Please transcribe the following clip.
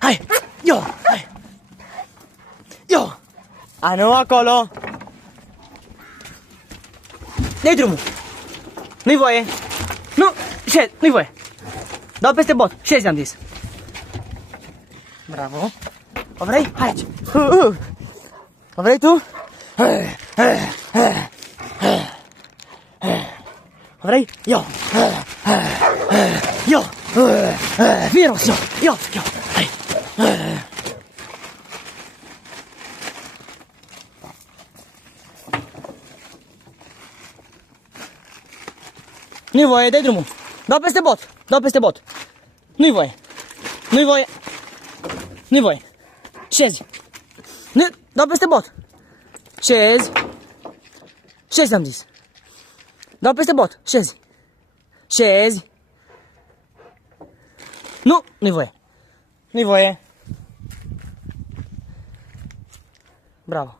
Hai, eu, hai. Eu. A, nu acolo. Dă-i drumul. Nu-i voie. Nu, nu-i voie. Dau peste bot. Șezi, am zis. Bravo. O vrei? Hai aici. O vrei tu? O vrei? Eu. Eu. Virus, eu. Hai. Nu-i voie, dai drumul. Dau peste bot. Nu-i voie. Nu-i voie. Șezi. Nu, dau peste bot. Șezi, am zis. Dau peste bot. Șezi. Nu-i voie. Nu-i voie. Bravo.